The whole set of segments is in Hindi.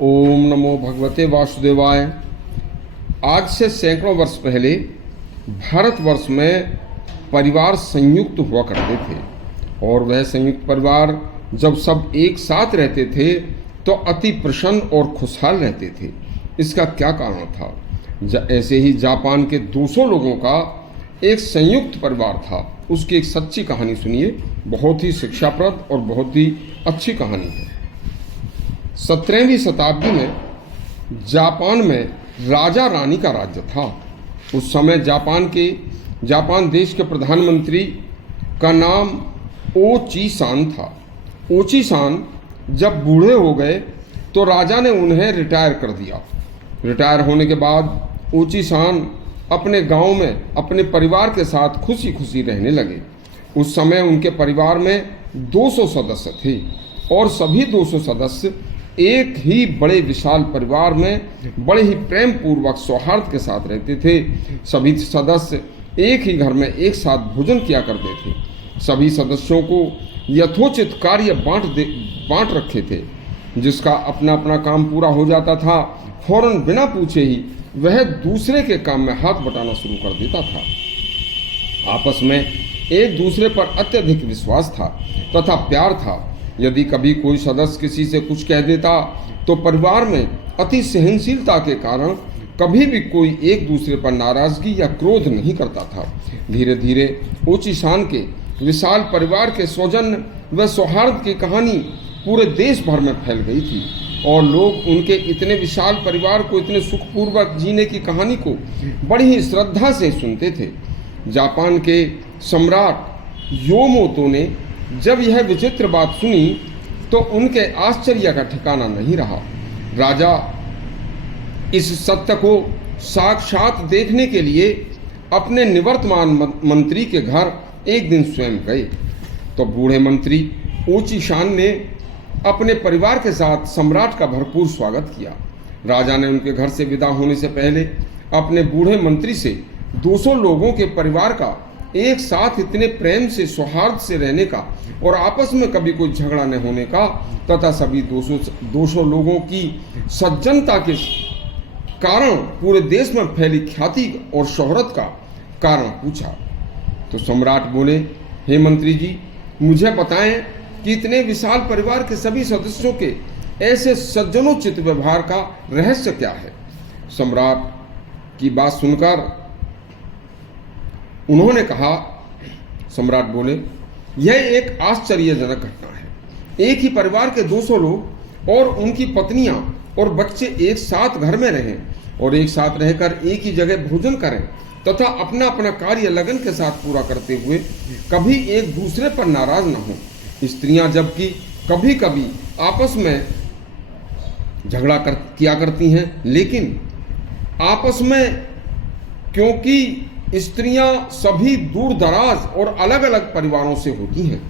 ओम नमो भगवते वासुदेवाय। आज से सैकड़ों वर्ष पहले भारतवर्ष में परिवार संयुक्त हुआ करते थे और वह संयुक्त परिवार जब सब एक साथ रहते थे तो अति प्रसन्न और खुशहाल रहते थे। इसका क्या कारण था? ऐसे ही जापान के 200 लोगों का एक संयुक्त परिवार था। उसकी एक सच्ची कहानी सुनिए, बहुत ही शिक्षाप्रद और बहुत ही अच्छी कहानी है। 17वीं शताब्दी में जापान में राजा रानी का राज्य था। उस समय जापान देश के प्रधानमंत्री का नाम ओची सान था। ओची सान जब बूढ़े हो गए तो राजा ने उन्हें रिटायर कर दिया। रिटायर होने के बाद ओची सान अपने गांव में अपने परिवार के साथ खुशी खुशी रहने लगे। उस समय उनके परिवार में 200 सदस्य थे और सभी 200 सदस्य एक ही बड़े विशाल परिवार में बड़े ही प्रेम पूर्वक सौहार्द के साथ रहते थे। सभी सदस्य एक ही घर में एक साथ भोजन किया करते थे। सभी सदस्यों को यथोचित कार्य बांट रखे थे। जिसका अपना अपना काम पूरा हो जाता था, फौरन बिना पूछे ही वह दूसरे के काम में हाथ बटाना शुरू कर देता था। आपस में एक दूसरे पर अत्यधिक विश्वास था तथा प्यार था। यदि कभी कोई सदस्य किसी से कुछ कह देता तो परिवार में अति सहनशीलता के कारण कभी भी कोई एक दूसरे पर नाराजगी या क्रोध नहीं करता था। धीरे धीरे ओची सान के विशाल परिवार के सौजन्य व सौहार्द की कहानी पूरे देश भर में फैल गई थी और लोग उनके इतने विशाल परिवार को इतने सुखपूर्वक जीने की कहानी को बड़ी ही श्रद्धा से सुनते थे। जापान के सम्राट योमोतो ने जब यह विचित्र बात सुनी तो उनके आश्चर्य का ठिकाना नहीं रहा। राजा इस सत्य को साक्षात देखने के लिए अपने निवर्तमान मंत्री के घर एक दिन स्वयं गए तो बूढ़े मंत्री ओची सान ने अपने परिवार के साथ सम्राट का भरपूर स्वागत किया। राजा ने उनके घर से विदा होने से पहले अपने बूढ़े मंत्री से 200 लोगों के परिवार का एक साथ इतने प्रेम से सौहार्द से रहने का और आपस में कभी कोई झगड़ा न होने का तथा सभी 200 लोगों की सज्जनता के कारण पूरे देश में फैली ख्याति और शोहरत का कारण पूछा। तो सम्राट बोले, हे मंत्री जी, मुझे बताएं कि इतने विशाल परिवार के सभी सदस्यों के ऐसे सज्जनोचित व्यवहार का रहस्य क्या है? सम्राट की बात सुनकर उन्होंने कहा, सम्राट बोले, यह एक आश्चर्यजनक घटना है। एक ही परिवार के 200 लोग और उनकी पत्नियां और बच्चे एक साथ घर में रहें और एक साथ रहकर एक ही जगह भोजन करें तथा अपना अपना कार्य लगन के साथ पूरा करते हुए कभी एक दूसरे पर नाराज न हो। स्त्रियां जबकि कभी कभी आपस में झगड़ा किया करती हैं, लेकिन आपस में क्योंकि स्त्रियां सभी दूर दराज और अलग अलग परिवारों से होती हैं,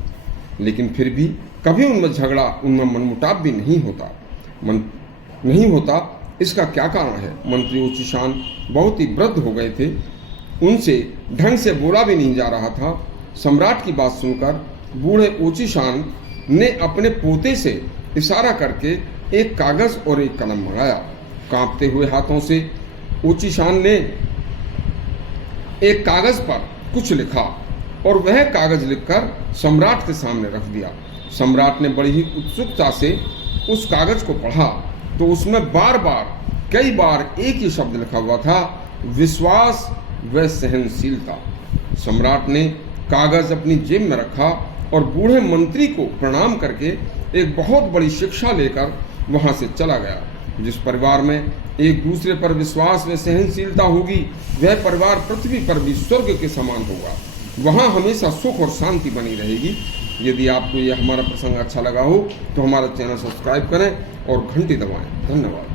लेकिन फिर भी कभी उनमें झगड़ा, उनमें मनमुटाव भी नहीं होता। इसका क्या कारण है? मंत्री ओची सान बहुत ही वृद्ध हो गए थे, उनसे ढंग से बोला भी नहीं जा रहा था। सम्राट की बात सुनकर बूढ़े ओची सान ने अपने पोते से इशारा करके एक कागज और एक कलम मंगाया। कांपते हुए हाथों से ओची सान ने एक कागज पर कुछ लिखा और वह कागज लिखकर सम्राट के सामने रख दिया। सम्राट ने बड़ी ही उत्सुकता से उस कागज को पढ़ा तो उसमें कई बार एक ही शब्द लिखा हुआ था, विश्वास व सहनशीलता। सम्राट ने कागज अपनी जेब में रखा और बूढ़े मंत्री को प्रणाम करके एक बहुत बड़ी शिक्षा लेकर वहां से चला गया। जिस परिवार में एक दूसरे पर विश्वास व सहनशीलता होगी वह परिवार पृथ्वी पर भी स्वर्ग के समान होगा। वहां हमेशा सुख और शांति बनी रहेगी। यदि आपको यह हमारा प्रसंग अच्छा लगा हो तो हमारा चैनल सब्सक्राइब करें और घंटी दबाएं। धन्यवाद।